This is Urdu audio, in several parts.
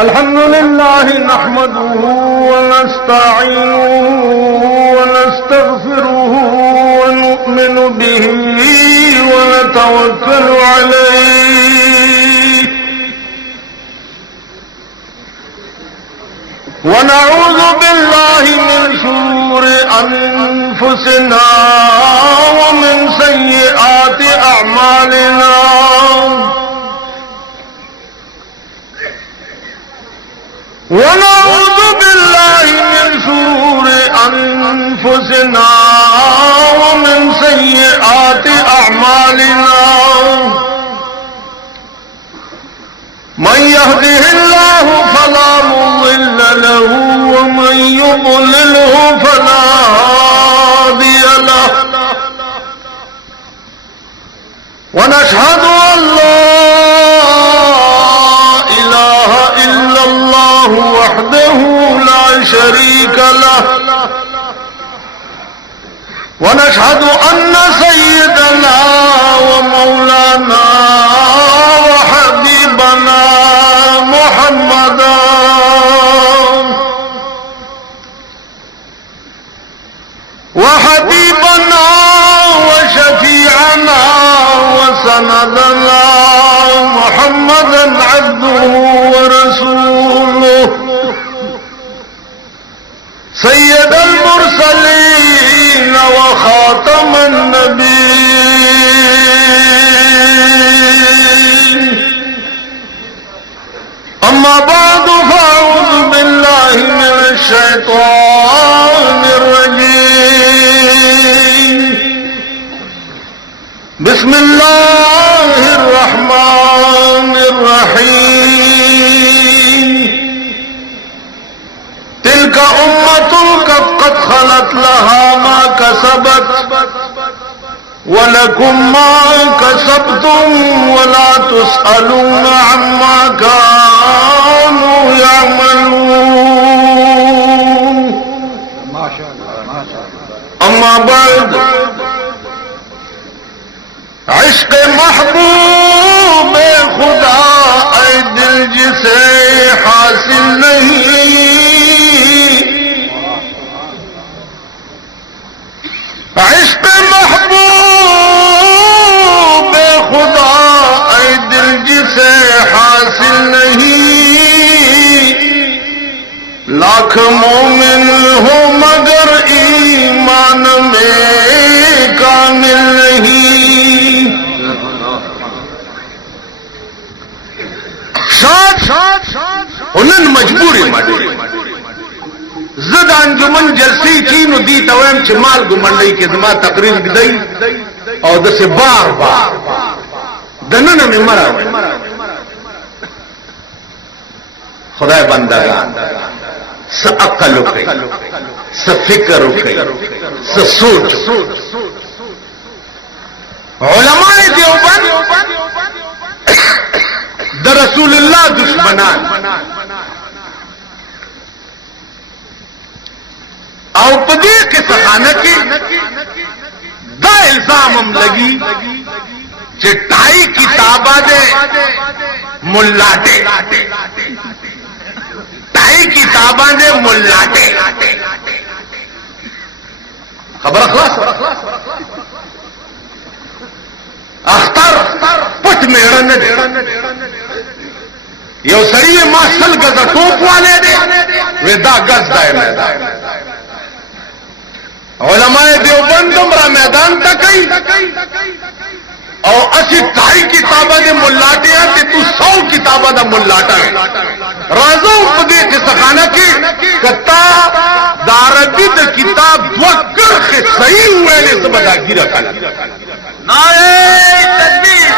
الحمد لله نحمده ونستعينه ونستغفره ونؤمن به ونتوكل عليه ونعوذ بالله من شرور أنفسنا ومن سيئات أعمالنا ونعوذ بالله من شرور أنفسنا ومن سيئات أعمالنا من يهده الله فلا مضل له ومن يضلله فلا هادي له ونشهد أن لا إله إلا الله وحده لا شريك له ونشهد أن سيدنا ومولانا وحبيبنا محمدا وشفيعنا وسندنا محمدا عبده ورسوله سيد المرسلين وخاتم النبيين أما بعد فأعوذ بالله من الشيطان الرجيم بسم الله الرحمن الرحيم تلك أمة قد خلت لها ما كسبت ولكم ما كسبتم ولا تسألون عما كانوا يعملون أما بعد عشق محبوب خدا اے دل جسے حاصل نہیں عشق محبوب خدا اے دل جسے حاصل نہیں لاکھ مومن ہو مگر ایمان میں کامل نہیں انن مجبوری ماڈی زد انجمن جلسی کی نو دی تویم چھ مال گمنڈی کے زما تقریر گدئی او دسے بار بار دنن میں مرا خدای بندگان س عقل اکئی س فکر اکئی س سوچ علماء دیوبند در رسول اللہ دشمنان او پدی کے سخانہ کی دا الزامم لگی چٹائی کتابہ دے ملاٹے ٹائی کتابہ دے ملاٹے خبر اخلاص اختر پٹ میڑن دے یو سری ما سل گزا ٹوپ والے دے ودا گز دائے میدان علماء دیوبند امرا میدان تکئی او اسی ٹائی کتابہ دے ملاٹے ہیں تے تو 100 کتابہ دا ملاٹا ہے رازو پدے کے سخانہ کی کتا داربی دا کتاب دوکر کے صحیح ہوئے نے سبدا گیرہ کالا نعرہ تکبیر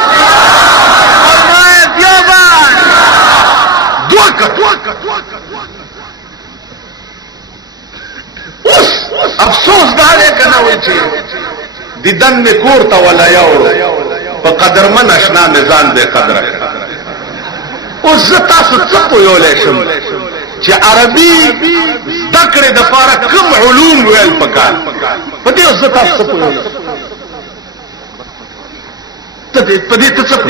علماء دیوبند دوکر افسوس دارے کنا ہوئی چھے دیدن میں کورتا والا یاو پا قدر من اشنا نظام دے قدر اس زتا ستسقو یولے شم چھے عربی دکڑ دفارہ کم علوم ویل پکار پتی اس زتا ستسقو یولے پدی تسقو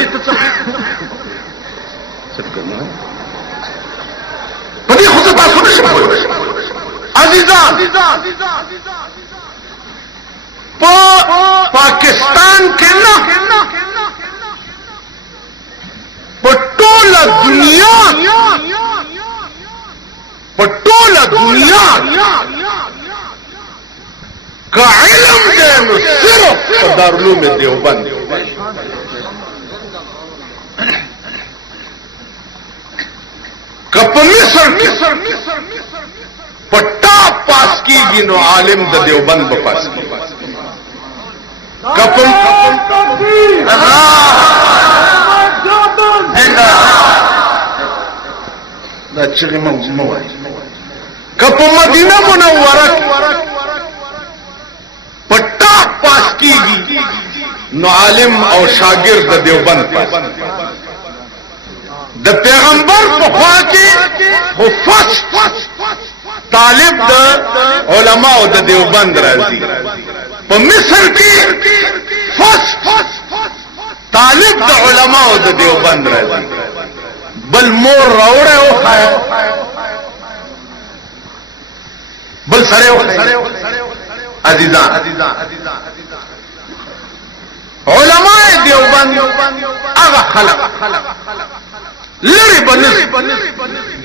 شوی عزیزان پاکستان کې نه په ټوله دنیا که علم دی نو صرف په دارالعلوم دیوبند که په مصر کې په ټاپ پاس کیږي نو عالم د دیوبند به پاس کیږي دا چغې مه وایي که په مدینه منوره په ټاپ پاس کیږي نو عالم او شاګرد د دیوبند پاس د پیغمبر په خوا کې خو فرست طالب د علماء د دیوبند راځي په مصر کې فرست طالب د علماء د دیوبند راځي بل مور راوړې او خایا بل سره عزیزان علماء دیوبند هغه خلق لری بنس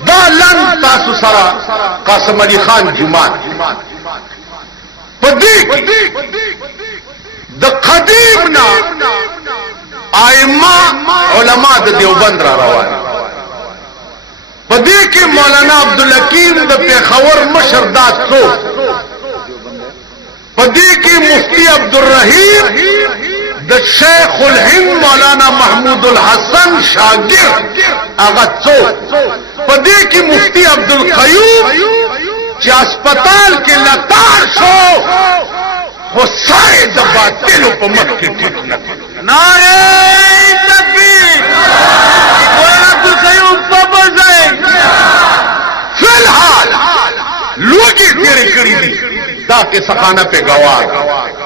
دا لن تاسو سره قاسم علي خان جمعه پدې د قدیمنا ائمه علماء د دیوبند را روان پدې کې مولانا عبدالحکیم د پیښور مشر دا څوک پدې کې مفتی عبدالرحیم د شیخ الهند مولانا محمود الحسن شاگرد هغه څوک پدې کې مفتی عبدالقیوم چې هسپتال کې لتاړ شو خو سای د باطلو په مخ کې ټیټ نه نعره تکبیر مولانا عبدالقیوم بابا ځای فی الحال لوګي تیرې کړې دي دا کې سخانه په گواه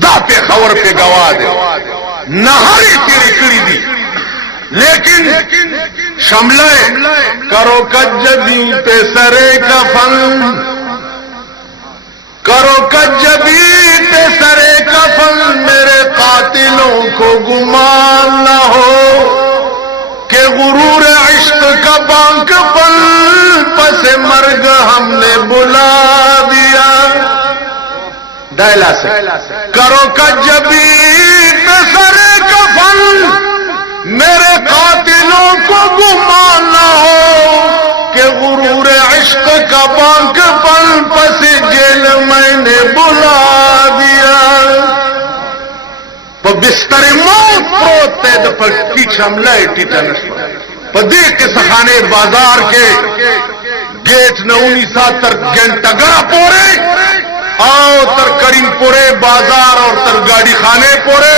دا پہ خبر پہ گواہ دے نہاری تیری کری دی لیکن شملے کرو کجبی پہ سرے کفن کرو کجبی پہ سرے کفن میرے قاتلوں کو گمان نہ ہو کہ غرور عشق کا بانک پل پس مرگ ہم نے بلا دیا دائلا سے کرو کجبی پہ سرے کفن میرے قاتلوں کو گمان نہ ہو کہ غرور عشق کا بانک پل پس جیل میں نے بلا دیا پا بستر موت پروت تید پر پیچھ حملے ٹیٹنس پا دیکھ کے سخانے بازار کے گیٹ نونی ساتر گھنٹگرہ پورے آؤ تر کریم پورے بازار اور تر گاڑی خانے پورے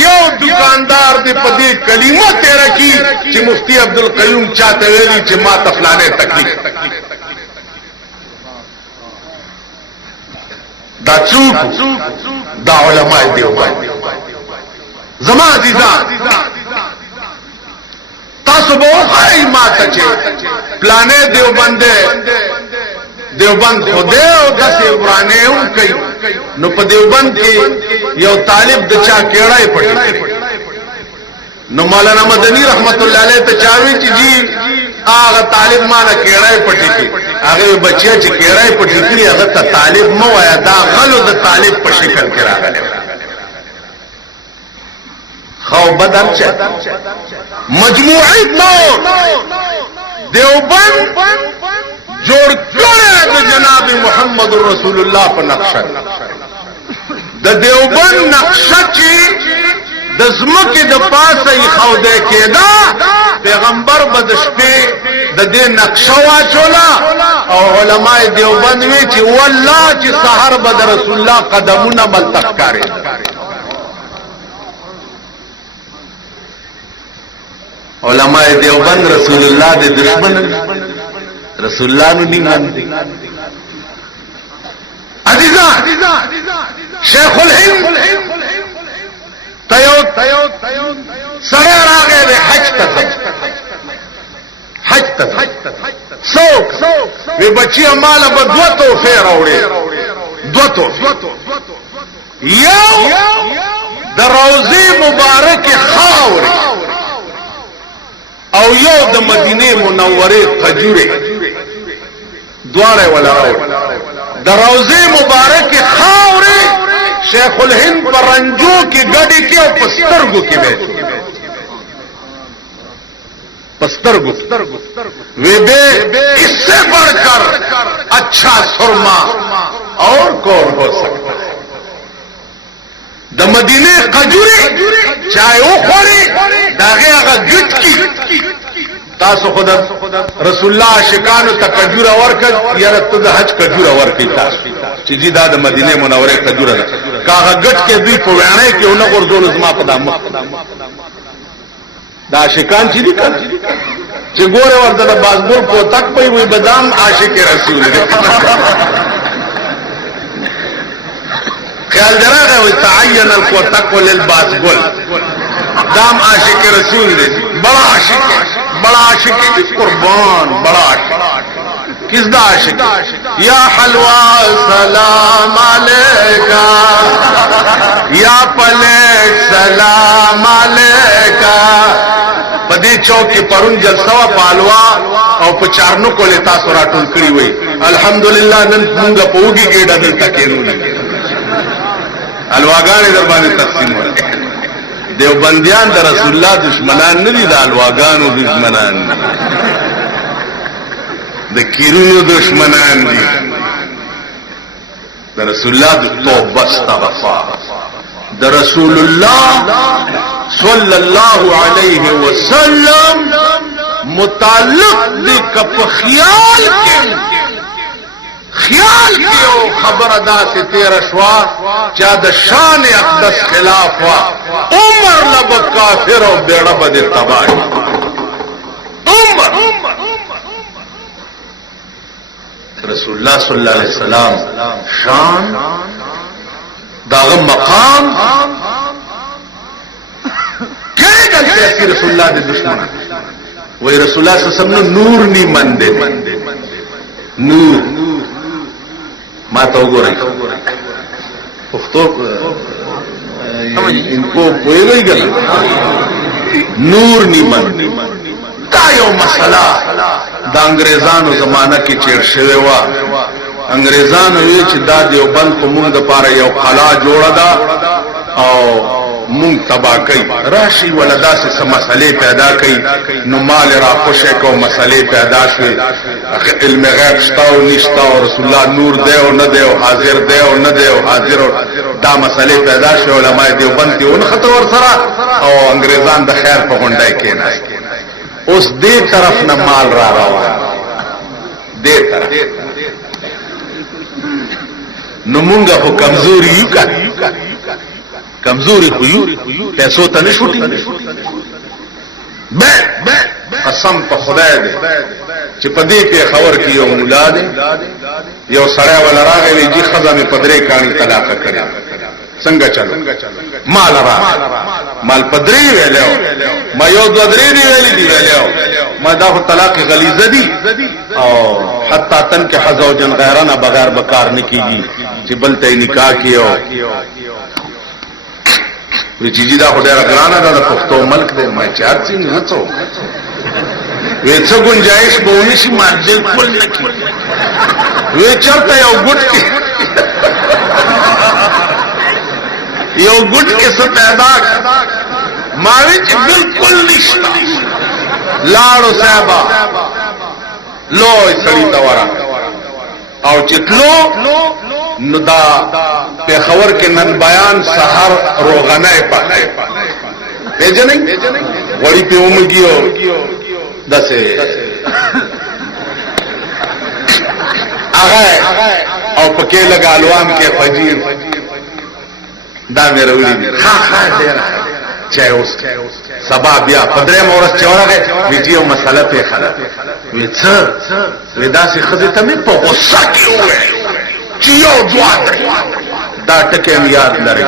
یو دکاندار دے پدی کلمہ تیرا کی چی مفتی عبدالقیوم چاہتے ویلی چی ما تفلانے تکلیف دا چوک دا علماء دیوبند زمان عزیزان تاسو بوخائی ما تچے پلانے دیوبندے دیوبند خودے او دسے ورانه او کوي نو په دیوبند کې یو طالب د چا کېړای پټي نو مولانا مدنی رحمت الله علیه ته چاوي چې جی هغه طالب مانه کېړای پټي کې هغه بچیا چې کېړای پټي کړی هغه ته طالب مو وایا دا غلو د طالب په شکل کې راغلی خو بدل چا مجموعی طور دیوبند جوړ کړه د جناب محمد رسول الله په نقشه د دیوبند نقشه چې د زمکه د پاسه یې خوده کېدا پیغمبر بدشپې د دې نقشه واچولا او علماء دیوبند وی چې والله چې سحر بد رسول الله قدمونه ملتق کړي علماء دیوبند رسول الله د دشمن رسول الله نو نیمان دی عزیزان شیخ الهند تیو سره راغې حج ته سوک وی بچی امالا با دو توفی راوڑی دو توفی یو در روزی مبارک خاوری او یو د مدینه منوره قجوری دواره ولا راوڑی در روزی مبارک خاوری شیخ الہند پر رنجو کی گڑی کی او پسترگو کی بیٹی پسترگو وی بے اس سے بڑھ کر اچھا سرما اور کون ہو سکتا ہے د مدینه قجوری چاہے او خوری داغی آغا گٹ کی تاسو خود رسول اللہ عاشقانو تا کجورا ورکد یا رتو دا حج کجورا ورکی تاسو چی جی دا مدینه منوره کجورا دا کاغا گٹ کے دوی پویانے کی اونا غرزون ازما پدا مخت دا عاشقان چی دی کر چی گوره ورده دا بازگل کو تک پئی وی بدام عاشق رسول دی خیال دراغه وی تعین الکوتک للبازگل دام عاشق رسول دی بڑا عاشق قربان بڑا عاشق کس دا عاشق یا حلوہ سلام علیکہ یا پلیٹ سلام علیکہ پدی چوک کی پرون جلسوا پالوا او پچارنو کو لیتا سورا ٹولکڑی ہوئی الحمدللہ نن مونگا پوگی گیڑا دلتا کینو لگے الواگان دربانی تقسیم ہوئے دیوبندیان دا رسول اللہ دشمنان ندی دا الواگانو دشمنان دا کیرونو دشمنان دی دا رسول اللہ دا توبہ استغفار دا رسول اللہ صلی اللہ علیہ وسلم متعلق دی کپ خیال کیو خبر ادا سے تیرا شوا چاہ شان اقدس خلاف وا عمر لب کافر و بیڑا بد تباہ عمر رسول اللہ صلی اللہ علیہ وسلم شان داغم مقام کہے گا کہ رسول اللہ دے دشمن وہی رسول اللہ صلی اللہ علیہ وسلم نور نہیں من دے نور ما تو گو رہی پختو ان کو پوئے گئی گلا نور نیمن دا یو مسئلہ دا انگریزانو زمانہ کی چیر شوے وا انگریزانو یہ چی دا دیو بند کو مونگ دا پارا یو قلا جوڑا دا او مونگ تباہ کئی راشی ولدا سے سا مسئلے پیدا کئی نمال را خوشے کو مسئلے پیدا شوے علم غیب شتاو نشتاو رسول اللہ نور دیو نہ دیو حاضر دیو نہ دیو حاضر دا مسئلے پیدا شوے علماء دیو بنتی ان خطور سرا او انگریزان دا خیر پا گنڈائی کینا اس دے طرف نہ مال را رہا دے طرف نمونگا کو کمزوری یو کا کمزوری ہوئی پیسوں تا نشوٹی قسم پا خدای دے چی پا دے پی خور کی یو مولا دے یو سڑے والا راگے وی جی خزا میں پدرے کانی طلاقہ کرے سنگا چلو مال را مال پدری ویلیو ما یو دو دری دی ویلی دی ویلیو ما داخل طلاق غلیظہ دی اور حتی تن کے حضا و جن غیرانہ بغیر بکار نکی گی چی بلتے نکاح کیو وی چیزی دا خودی را گرانا دا پختو ملک دے میں چار چین ہتو وی چا گنجائش بونیشی ما دل کل نکی وی چرتا یو گٹ کی یو گٹ کے سا پیدا ماوی چی بالکل نشتا لاڑو صاحبہ لو سڑی تورا او چتلو ندا پیخور کے نن بیان سہر روغنائے پاکے پیجے نہیں وڑی پہ امگیو دسے آگئے او پکے لگا الوام کے فجیر دا میرا اولی دی خواہ دیرا چاہے اس سبا بیا پدرے مورس چورا گئے ویجیو مسئلہ پہ خلق ویچا ویدا سی خزیتا میں پا غصہ کیوں گئے چیو دوات دا ٹکے یاد لرے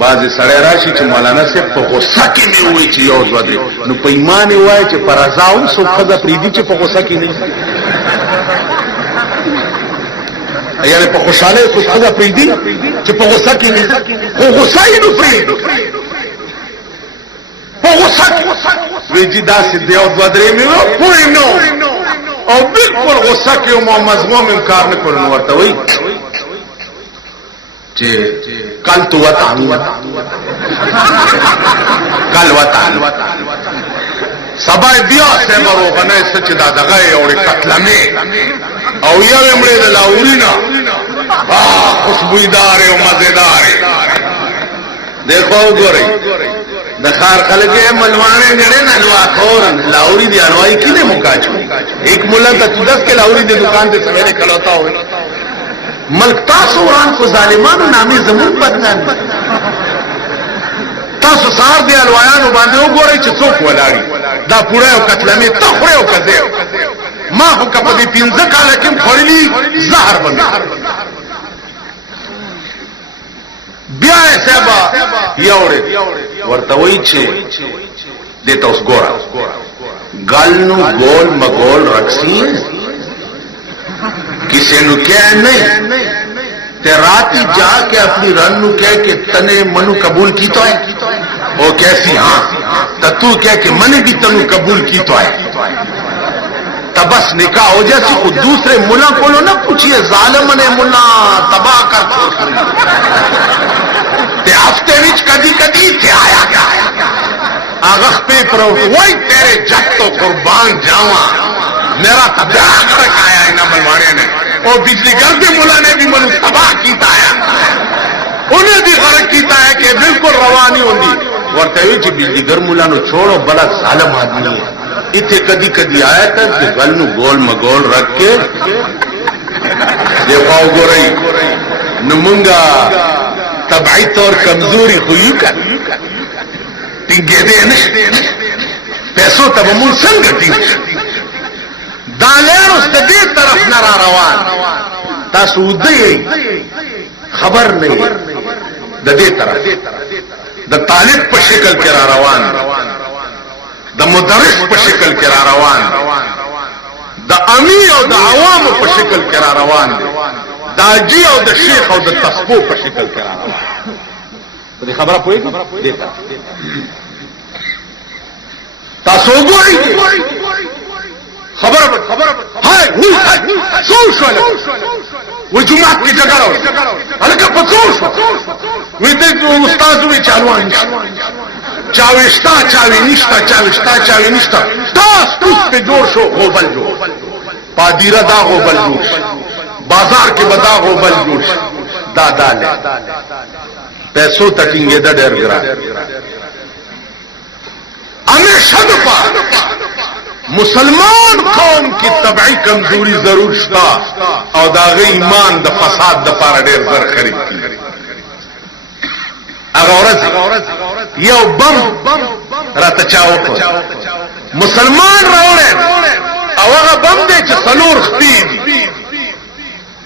بعض سړی راشي چې مولانا صاحب په غصه کې مې وایي چې یو ځواد نو په ایمان وایي چې پر رضاوم سو خزه پریدي چې په غصه کې نه یعنی په خوشاله سو خزه پریدي چې په غصه کې نه خو غصه یې نو پریدي په غصه وی چې دا سي دی او ځواد مې نو پوي نو او بالکل غصه کې او مضمون انکار نه کول نو ورته وایي کل تو وطن کل وطن سبا بیا سے مرو غنه سچ دا دغه او قتلمه او یو امړي د لاورینا خوشبویدار او مزیدار دیکھو ګورئ د خار خلک ملوانه جڑے نه لوا خور لاوری دی انوائی کینه مکاچو ایک مولا ته 10 کے لاوری دی دکان ته سویرے کلوتا ہو ملک تاسو وران کو ظالمانو نامي زمون بدنام تاسو سار دی الوایانو باندې وګورئ چې څوک ولاړی دا پوره او قتلمه تخره او کذه ما هو کپه دي 15 کال کې خورلی زهر باندې بیا سبا یوره ورته وای چې دته اوس ګورا گالنو گول مگول رقصی کسی نو کہہ نہیں تے راتی جا کے اپنی رن نو کہہ کہ تنے منو قبول کی تو ہے او کیسی ہاں تو کہہ کہ من بھی تنو قبول کی تو ہے تبس نکاح ہو جیسی خود دوسرے ملا کو نہ پوچھئے ظالم نے ملا تباہ کر تے ہفتے وچ کدی کدی تے آیا کیا آغخ پہ پرو وہی تیرے جب تو قربان جاواں میرا تباہ کرک آیا ہے نا ملوانے نے اور بجلی گھر بھی ملا نے بھی ملو تباہ کیتا ہے انہیں بھی غرق کیتا ہے کہ بالکل روانی ہوندی ورتے ہوئی چی بجلی گھر ملا نو چھوڑو بڑا ظالم آدمی ہے اتھے کدی کدی آیا تھا کہ گل نو گول مگول رکھ کے دیکھاو گو رہی نمونگا طبعی طور کمزوری خوئی کر ٹنگے دے نشتے پیسوں تب امون سنگ ٹنگ دالیر اس دې طرف نه را روان تاسو دې خبر نه د دې طرف د طالب په شکل کې را روان د مدرس په شکل کې را روان د امیر او د عوام په شکل کې را روان د اجي او د شیخ او د تسبو په شکل کې را روان دې خبره پوي دې تاسو ګورئ خبر هاي سوش ولا وجمعت کی جگہ رہو ہلکا پسوش ویدے استاذ ہوئی چالوان چاوشتا چاوی نشتا چاوشتا چاوی نشتا تاس توس پہ جوڑ شو غوبل جوڑ پادیرہ دا غوبل جوڑ بازار کے بدا غوبل جوڑ دادا لے پیسوں تکینگے دا ڈیر گرا ہمیشہ دفا مسلمان قوم کی طبعی کمزوری ضرور شتا او داغی ایمان د فساد د پاره ډیر زر خرید کی هغه ورځ یو بم راته چاو مسلمان راوړل او هغه بم دې چې څلور خپې دي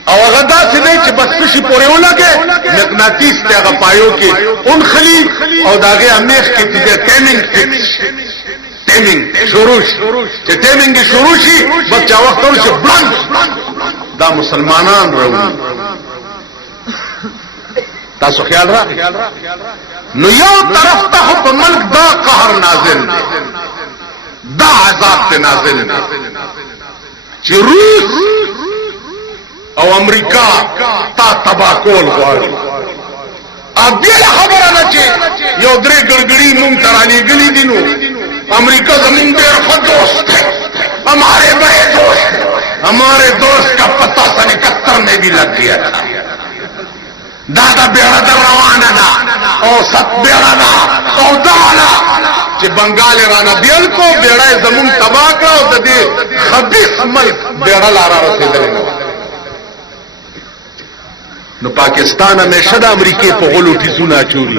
او هغه داسې دی چې بس شي پورې ولګي مقناطیس ته هغه پایو کې اون خلی او داغه امیخ کې چې ټیمینګ فکس ٹیمنگ شروع چې ټیمنګ شروع شي بس چا وخت ورشي بلند دا مسلمانان راوړي تاسو خیال را نو یو طرف ته په ملک دا قهر نازل دا عذاب ته نازل چې روس او امریکا تا تبا کول غواړي اب بیا خبره نه چې یو درې ګړګړي مونږ ترانی غلي دینو امریکہ زمین دیر خود دوست ہے ہمارے بڑے دوست ہمارے دوست کا پتہ سن 71 میں بھی لگ گیا تھا دادا بیڑا در روانا دا او ست بیڑا دا او دانا چی بنگال رانا بیل کو بیڑا زمین تباہ کرا او دے خبیث ملک بیڑا لارا رسے دلے نو پاکستان ہمیشہ دا امریکے پہ غلو ٹھیسونا چوری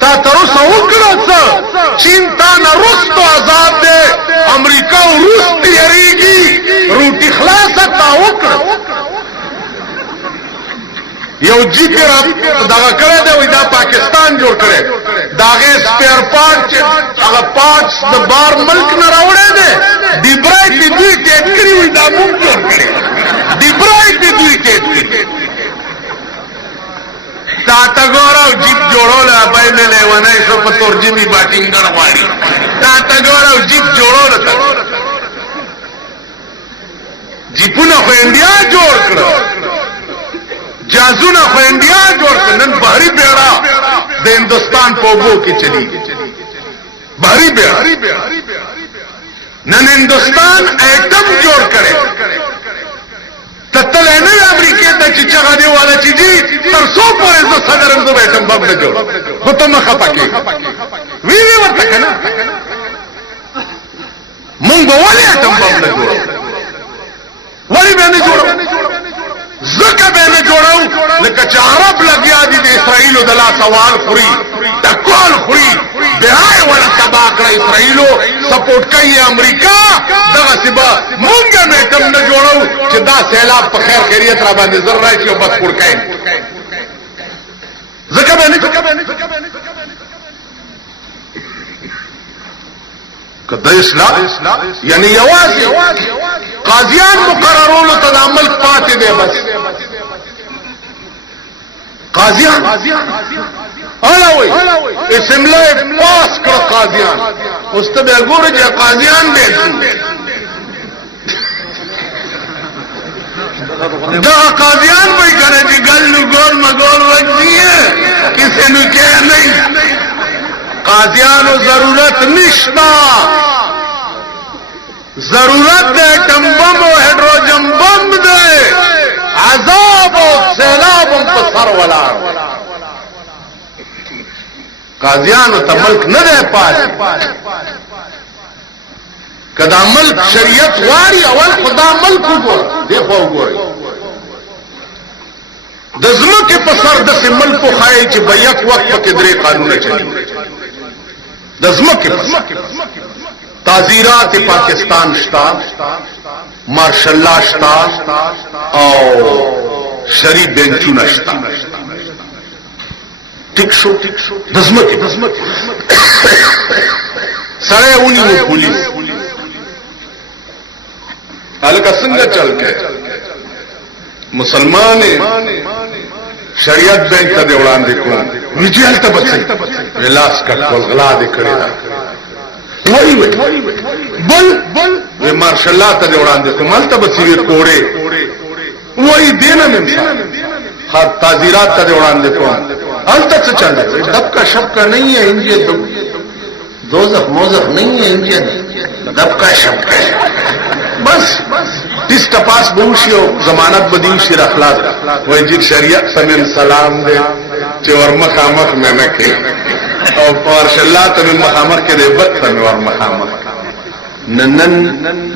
تا تروس وکړه چین تا نه روس تو آزاد دے امریکا او روس تیریږي روټي خلاصه تا وکړه یو جی پی دا کړه دا وای دا پاکستان جوړ کړي داغه سپیر پارټ هغه پارټس د بار ملک نه راوړې دي ډیبرای دې دوی ټیټ کړی وای دا مونږ جوړ کړي ډیبرای دې دوی ټیټ کړی تا ګورو جیب جوړول بای نه لیوانه شو په ترجمه باټینګر غواړي تا ګورو جیب جوړول تا جیپونه خو انډیا جوړ کړو جازونه خو انډیا جوړ کړ نن بحری بیړه د هندستان په وګو کې چلی بحری بیړه نن هندستان ایټم جوړ کړي تتل نه امریکا ته چې چغه دی والا چې دي تر څو پورې ز صدرم زو ایټم بم نه جوړ خو ته مخه پکې ویری ورته کنه مونږ به ولې ایټم بم نه جوړو ولې به نه جوړو زکه به نه جوړو لکه چې عرب لګیا دي د اسرائیلو د لا سوال خوري تکول خوري بهای ولا تبا کړ اسرائیلو سپورټ کوي امریکا دغه سبا مونږ به تم نه جوړو چې دا سیلاب په خیر خیریت را باندې زر راشي او بس پور کوي زکه به نه کله اسلام یعنی یوازې قاضیان مقررولو ته د عمل پاتې دی بس قاضیان اولاوي اسمله پاس کړ قاضیان اوس ته وګورئ چې قاضیان دي دا قاضیان وای کنه چې ګل نو ګول مګول وځي کسی نو کې نه قاضیانو ضرورت نشتا ضرورت دے ٹمبم و ہیڈروجن بم دے عذاب و سیلاب پسر ولا قاضیانو تا ملک نہ دے پاس کدا ملک شریعت واری اول خدا ملک گور دیکھو گور دزمہ کے پسر دس ملک کو خواہی چی بیک وقت پا کدرے قانون چلی دزمہ کے پسر تعزیرات پاکستان شتا مارشل اللہ شتا اور شریف بینچون شتا ٹک شو دزمکی سڑے اونی مو پولیس حالکہ سنگا چل کے مسلمان شریعت بینک تا دیوڑان دیکھو نجی حالتا بچے ویلاس کٹ والغلا دیکھڑی دا وہی بل مارشل اللہ تا دیوڑان دیکھو مالتا بچی ویر کوڑے وہی دینا نمسان خواہ تازیرات تا دیوڑان دیکھو حالتا چا چل دیکھو دب کا شب کا نہیں ہے انجی دوزخ موزخ نہیں ہے انجی دب کا شب کا بس تیس ٹپاس بوشی ہو زمانت بدیوشی رخلاص وہی جی شریعت سمیم سلام دے چی ورمخامخ میں نکے اور مارشاء اللہ تمہیں مخامخ کے دے بد تمہیں ورمخامخ ننن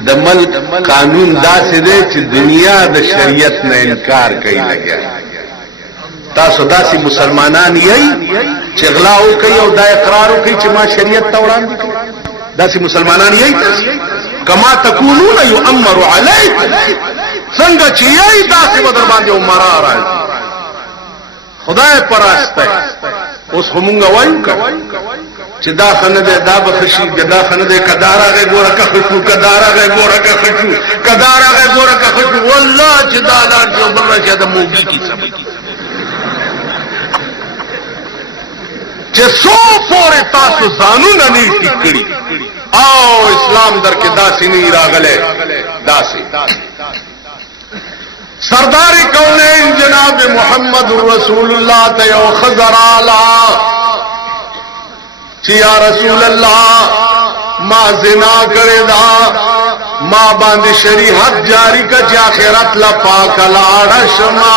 دا ملک قانون دا سے دے چی دنیا دا شریعت نے انکار کئی لگیا تاسو دا سی مسلمانان یہی چی اغلاو کئی او دا اقرارو کئی چی ما شریعت تاوران دی دا سی مسلمانان یہی تاسی کما تکونون یؤمر علیکم څنګه چې یې داسې بدر باندې عمره راځي خدای پراسته اوس همغه وایو چې دا خنه ده دا بخشي دا خنه ده کدارا غي ګوره که خشو کدارا غي ګوره که خشو کدارا غي ګوره که خشو والله چې دا لار جو بل راځي د موګي کی سبي چې سو پورې تاسو ځانونه نه ټیکړي او اسلام در کے داسی نہیں راغلے داسی سردار کونین جناب محمد رسول اللہ تیو خضر آلا چی یا رسول اللہ ما زنا کرے دا ما باند شریعت جاری کا چی آخرت لپاک لاڑا شما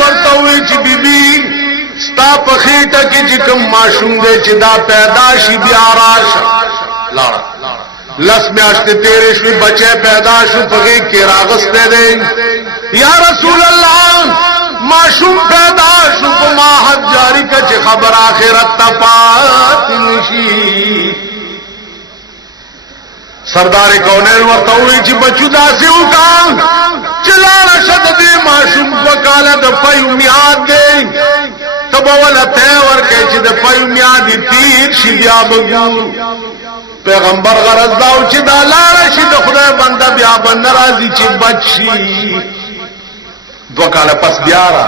ورته وی چې بیبي ستا په خېټه کې چې کوم ماشوم دی چې دا پیدا شي بیا راشه لاړه لس میاشتې تیرې شوې بچی پیدا شو په غېږ کې راغستی دی یا رسول الله معشوم پیدا شو په ما حد جاری کا چې خبر آخرت ته پاتې نشي سردار کونین ورته وایي چې بچو داسې وکړه چې لاړه شه د دې معشوم په کاله د پیو میاد دی ته به وله تی ورکړې چې د پیو میاد یې تېر شي بیا به ګورو پیغمبر غرض دا و چې دا لاړه شي د خدای بنده بیا به نه راځي چې بچ شي 2 کاله پس بیا را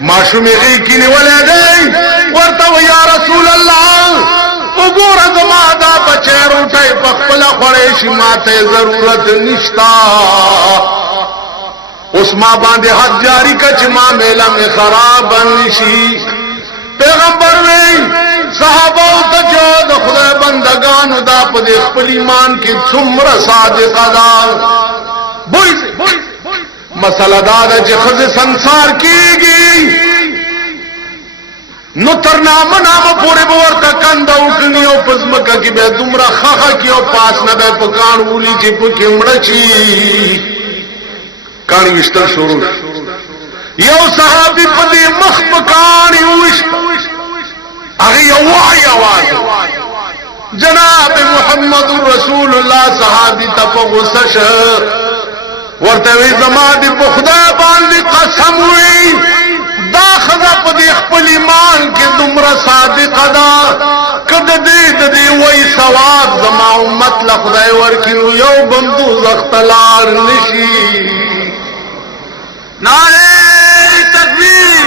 معشوم یې غېږ کې نیولی دی ورته و یا رسول الله وګوره زما دا بچی روټۍ په خپله خوړی شي ما ته ضرورت نشتا اوس ما باندې حد جاری که چې ما میله مې خراب نشي پیغمبر وی صحابه ته چې د خدای بندگانو دا په دې خپل ایمان کې څومره صادقه ده مسله دا ده چې ښځې سنسار کېږي نو تر نامه پورې به ورته کنده وکړي او په ځمکه کې به دومره خخه کړي او پاس نه به یې په کاڼ ولي چې پکې مړه شي کاڼي ویشتل شروع یو صحابي په دې مخ په کاڼي وویشت هغه یو وایي اواز جناب محمد رسول الله صحابي ته په غوسه شه ورته وی زما دې په خدای باندې قسم وی دا خدا په دې خپل ایمان کې دومره صادقه ده کده دې وای ثواب زما امت له خدای ورکړو یو بندو زختلار نشي نعره تکبیر